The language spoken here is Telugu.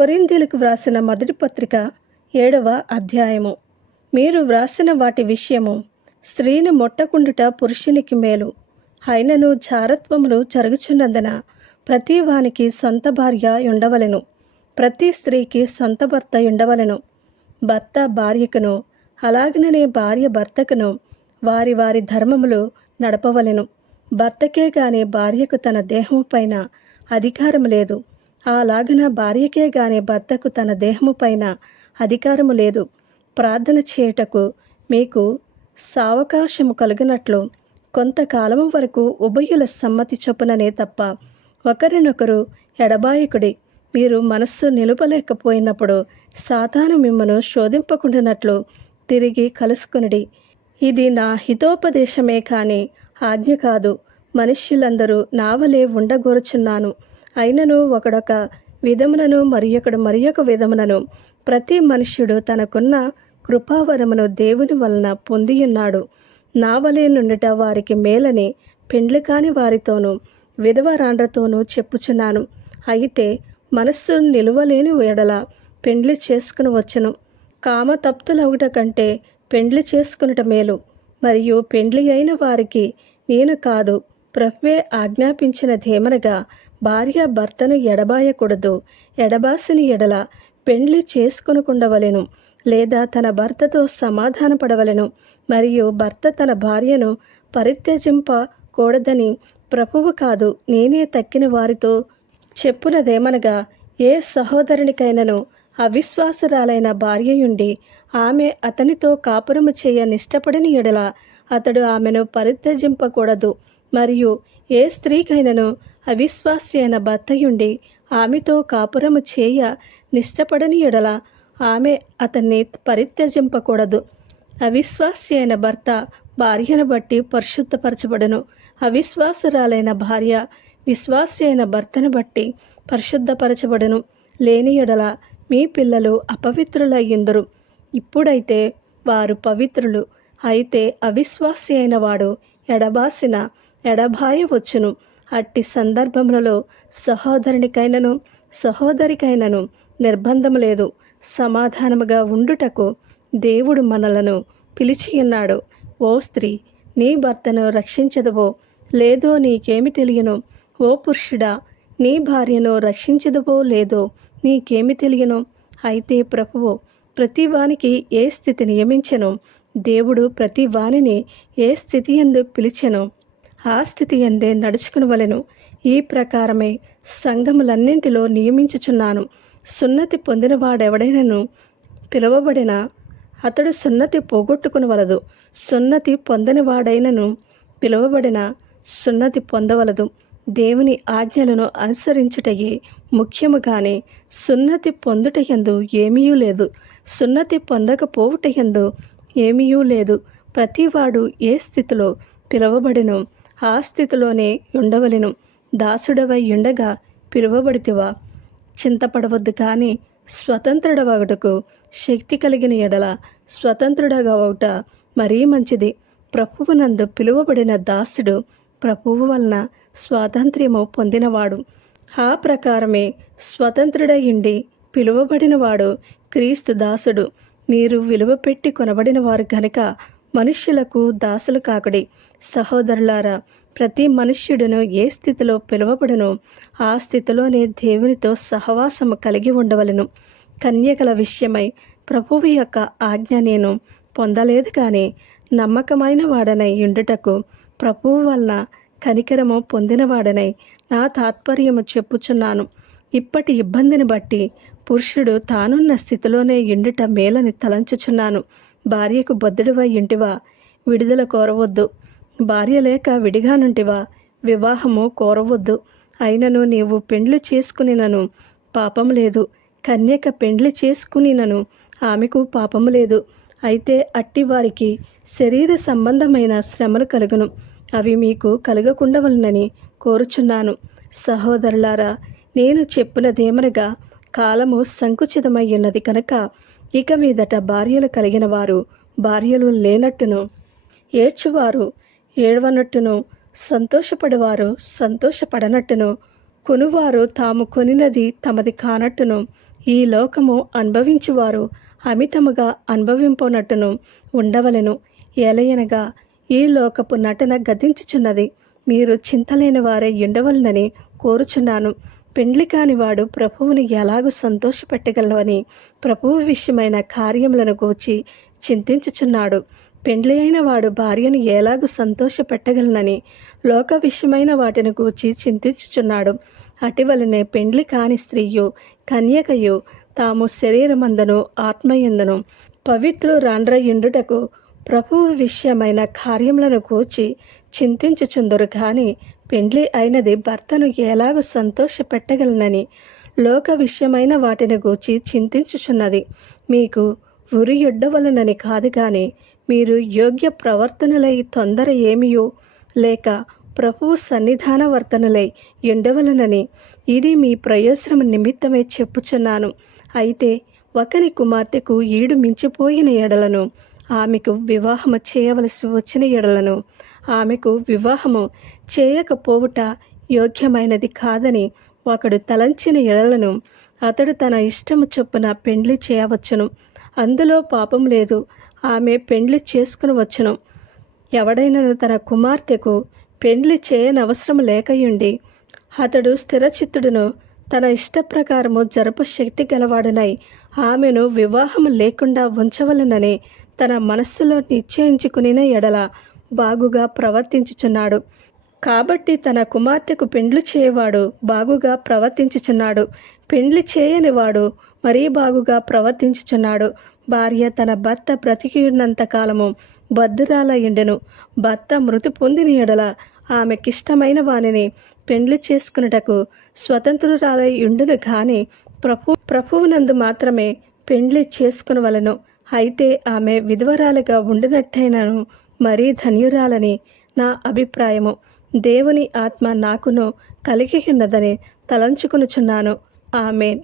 కొరింథీయులకు వ్రాసిన మొదటి పత్రిక 7వ అధ్యాయము. మీరు వ్రాసిన వాటి విషయము, స్త్రీని ముట్టకుండుట పురుషునికి మేలు. అయినను జారత్వములు జరుగుచున్నందున ప్రతి వానికి సొంత భార్య ఉండవలెను, ప్రతి స్త్రీకి సొంత భర్త ఉండవలెను. భర్త భార్యకును, అలాగనే భార్య భర్తకును వారి వారి ధర్మములు నడపవలెను. భర్తకే గాని భార్యకు తన దేహము పైన అధికారము లేదు, అలాగన భార్యకే గాని భర్తకు తన దేహము పైన అధికారము లేదు. ప్రార్థన చేయుటకు మీకు సావకాశము కలుగునట్లు కొంతకాలము వరకు ఉభయుల సమ్మతి చొప్పుననే తప్ప ఒకరినొకరు ఎడబాయకుడి. మీరు మనస్సు నిలుపలేకపోయినప్పుడు సాతాను మిమ్మను శోధింపకుండానట్లు తిరిగి కలుసుకునుడి. ఇది నా హితోపదేశమే కాని ఆజ్ఞ కాదు. మనుష్యులందరూ నావలే ఉండగోరుచున్నాను. అయినను ఒకడొక విధమునను మరియొక విధమునను ప్రతి మనుష్యుడు తనకున్న కృపావరమును దేవుని వలన పొందియున్నాడు. నావలే నుండుట వారికి మేలని పెండ్లి కాని వారితోనూ విధవరాండ్రతోనూ చెప్పుచున్నాను. అయితే మనస్సు నిలువలేని ఎడల పెండ్లి చేసుకుని వచ్చును. కామతప్తులవుట కంటే పెండ్లి చేసుకునుట మేలు. మరియు పెండ్లి అయిన వారికి నేను కాదు, ప్రభువే ఆజ్ఞాపించినదేమనగా, భార్య భర్తను ఎడబాయకూడదు. ఎడబాసిన ఎడల పెండ్లి చేసుకొనకుండవలెను, లేదా తన భర్తతో సమాధానపడవలెను. మరియు భర్త తన భార్యను పరిత్యజింపకూడదని ప్రభువు కాదు, నేనే తక్కిన వారితో చెప్పునదేమనగా, ఏ సహోదరునికైనను అవిశ్వాసరాలైన భార్యయుండి ఆమె అతనితో కాపురము చేయ నిష్టపడిన ఎడల అతడు ఆమెను పరిత్యజింపకూడదు. మరియు ఏ స్త్రీకైనను అవిశ్వాసి అయిన భర్తయుండి ఆమెతో కాపురము చేయ నిష్టపడని ఎడల ఆమె అతన్ని పరిత్యజింపకూడదు. అవిశ్వాసి అయిన భర్త భార్యను బట్టి పరిశుద్ధపరచబడును. అవిశ్వాసురాలైన భార్య విశ్వాసి అయిన భర్తను బట్టి పరిశుద్ధపరచబడును. లేని ఎడల మీ పిల్లలు అపవిత్రులయ్యుందురు. ఇప్పుడైతే వారు పవిత్రులు. అయితే అవిశ్వాసి అయిన వాడు ఎడబాసిన ఎడబాయవచ్చును. అట్టి సందర్భములలో సహోదరునికైనను సహోదరికైనను నిర్బంధము లేదు. సమాధానముగా ఉండుటకు దేవుడు మనలను పిలిచియున్నాడు. ఓ స్త్రీ, నీ భర్తను రక్షించదువో లేదో నీకేమి తెలియను. ఓ పురుషుడా, నీ భార్యను రక్షించదువో లేదో నీకేమి తెలియను. అయితే ప్రభువు ప్రతి వానికి ఏ స్థితి నియమించెనో, దేవుడు ప్రతి వానిని ఏ స్థితి యందు పిలిచెనో ఆ స్థితి యందే నడుచుకునవలెను. ఈ ప్రకారమే సంఘములన్నింటిలో నియమించుచున్నాను. సున్నతి పొందిన వాడెవడైనను పిలువబడిన అతడు సున్నతి పోగొట్టుకునవలదు. సున్నతి పొందని వాడైనను పిలువబడిన సున్నతి పొందవలదు. దేవుని ఆజ్ఞలను అనుసరించుటయే ముఖ్యము గాని సున్నతి పొందుటయందు ఏమీయూ లేదు, సున్నతి పొందకపోవుటయందు ఏమీయూ లేదు. ప్రతివాడు ఏ స్థితిలో పిలువబడినో ఆ స్థితిలోనే ఉండవలెను. దాసుడవై ఉండగా పిలువబడితివా? చింతపడవద్దు. కానీ స్వతంత్రుడవగుటకు శక్తి కలిగిన ఎడల స్వతంత్రుడగవుట మరీ మంచిది. ప్రభువునందు పిలువబడిన దాసుడు ప్రభువు వలన స్వాతంత్ర్యము పొందినవాడు. ఆ ప్రకారమే స్వతంత్రుడయుండి పిలువబడినవాడు క్రీస్తు దాసుడు. మీరు విలువ పెట్టి కొనబడిన వారు గనుక మనుష్యులకు దాసులు కాకుడి. సహోదరులారా, ప్రతి మనుష్యుడును ఏ స్థితిలో పిలువబడునో ఆ స్థితిలోనే దేవునితో సహవాసము కలిగి ఉండవలెను. కన్యకల విషయమై ప్రభువు యొక్క ఆజ్ఞ నేను పొందలేదు, కానీ నమ్మకమైన వాడనై ఉండుటకు ప్రభువు వలన కనికరము పొందినవాడనై నా తాత్పర్యము చెప్పుచున్నాను. ఇప్పటి ఇబ్బందిని బట్టి పురుషుడు తానున్న స్థితిలోనే ఉండుట మేలని తలంచుచున్నాను. భార్యకు బద్ధుడివై ఇంటివా? విడుదల కోరవద్దు. భార్య లేక విడిగానుంటివా? వివాహము కోరవద్దు. అయినను నీవు పెండ్లి చేసుకునినను పాపము లేదు, కన్యక పెండ్లి చేసుకునినను ఆమెకు పాపము లేదు. అయితే అట్టి వారికి శరీర సంబంధమైన శ్రమలు కలుగును. అవి మీకు కలగకుండవలనని కోరుచున్నాను. సహోదరులారా, నేను చెప్పునదేమనగా, కాలము సంకుచితమై ఉన్నది కనుక ఇక మీదట భార్యలు కలిగిన వారు భార్యలు లేనట్టును, ఏడ్చువారు ఏడవనట్టును, సంతోషపడేవారు సంతోషపడనట్టును, కొనువారు తాము కొనినది తమది కానట్టును ఈ లోకము అనుభవించువారు అమితముగా అనుభవింపనట్టును ఉండవలెను. ఏలయనగా ఈ లోకపు నటన గతించుచున్నది. మీరు చింతలేని వారై ఉండవలనని కోరుచున్నాను. పెండ్లి కానివాడు ప్రభువుని ఎలాగూ సంతోషపెట్టగలవని ప్రభువు విషయమైన కార్యములను గూర్చి చింతించుచున్నాడు. పెండ్లి అయిన వాడు భార్యను ఎలాగూ సంతోషపెట్టగలనని లోక విషయమైన వాటిని గూర్చి చింతించుచున్నాడు. అటివలనే పెండ్లి కాని స్త్రీయు కన్యకయు తాము శరీరమందును ఆత్మయందును పవిత్రురాండ్రయుండుటకు ప్రభువు విషయమైన కార్యములను గూర్చి చింతించుచుందురు. కానీ పెండ్లి అయినది భర్తను ఎలాగూ సంతోషపెట్టగలనని లోక విషయమైన వాటిని గూర్చి చింతించుచున్నది. మీకు ఉరియొడ్డవలనని కాదు గాని మీరు యోగ్య ప్రవర్తనలై తొందర ఏమియో లేక ప్రభువు సన్నిధాన వర్తనలై ఉండవలనని ఇది మీ ప్రయోజనం నిమిత్తమే చెప్పుచున్నాను. అయితే ఒకని కుమార్తెకు ఈడు మించిపోయిన ఎడలను ఆమెకు వివాహము చేయవలసి వచ్చిన ఎడలను ఆమెకు వివాహము చేయకపోవుట యోగ్యమైనది కాదని ఒకడు తలంచిన ఎడలను అతడు తన ఇష్టము చొప్పున పెండ్లి చేయవచ్చును. అందులో పాపం లేదు. ఆమె పెండ్లి చేసుకుని వచ్చును. ఎవడైనను తన కుమార్తెకు పెండ్లి చేయనవసరం లేకయుండి అతడు స్థిరచిత్తుడును తన ఇష్టప్రకారము జరప శక్తి గలవాడునై ఆమెను వివాహము లేకుండా ఉంచవలనని తన మనస్సులో నిశ్చయించుకుని ఎడల బాగుగా ప్రవర్తించుచున్నాడు. కాబట్టి తన కుమార్తెకు పెండ్లి చేయవాడు బాగుగా ప్రవర్తించుచున్నాడు. పెండ్లి చేయని వాడు మరీ బాగుగా ప్రవర్తించుచున్నాడు. భార్య తన భర్త బ్రతికియున్నంత కాలము బద్ధురాలయుండెను. భర్త మృతి పొందిన ఎడల ఆమెకిష్టమైన వానిని పెండ్లి చేసుకున్నటకు స్వతంత్రురాలై ఉండును. కానీ ప్రభువునందు మాత్రమే పెండ్లి చేసుకునవలెను. అయితే ఆమె విధవరాలుగా ఉండినట్టయినను మరీ ధన్యురాలని నా అభిప్రాయము. దేవుని ఆత్మ నాకును కలిగి ఉన్నదని తలంచుకొనుచున్నాను. ఆమేన్.